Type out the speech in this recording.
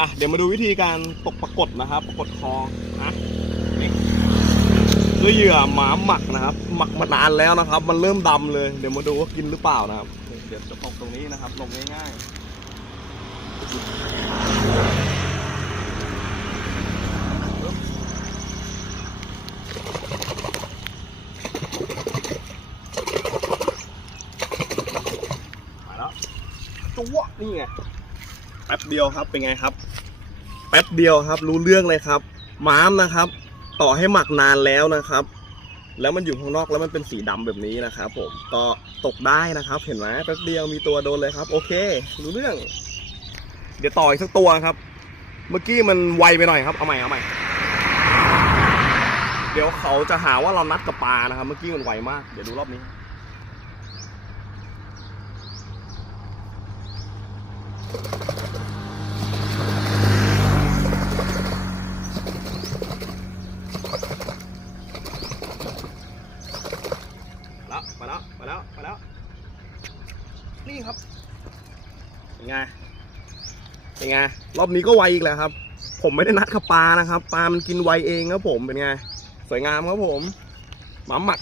อะเดี๋ยวมาดูวิธีการตกปรากฏนะครับปรากฏคอนะนี่ด้วยเหยื่อหมาหมักนะครับ หมักมานานแล้วนะครับ มันเริ่มดำเลย เดี๋ยวมาดูว่ากินหรือเปล่านะครับ เดี๋ยวจะตกตรงนี้นะครับ ลงง่ายๆมาแล้วจัวนี่ไง ป๊บเดียวครับเป็นไงครับ แป๊บเดียวครับ รู้เรื่องเลยครับม้ามนะครับ ต่อให้หมักนานแล้วนะครับ แล้วมันอยู่ข้างนอกแล้วมันเป็นสีดำแบบนี้นะครับผมก็ตกได้นะครับ เห็นไหมแป๊บเดียวมีตัวโดนเลยครับ โอเค รู้เรื่อง เดี๋ยวต่ออีกสักตัวครับ เมื่อกี้มันไวไปหน่อยครับเอาใหม่เอาใหม่เดี๋ยวเขาจะหาว่าเรานัดกับปลานะครับ เมื่อกี้มันไวมาก เดี๋ยวดูรอบนี้วมาแล้วมาแล้วมาแล้ว นี่ครับเป็นไงเป็นไงรอบนี้ก็ไวอีกแล้วครับ ผมไม่ได้นัดกับปลานะครับ ปลามันกินไวเองครับผมเป็นไงสวยงามครับผมหมาหมัก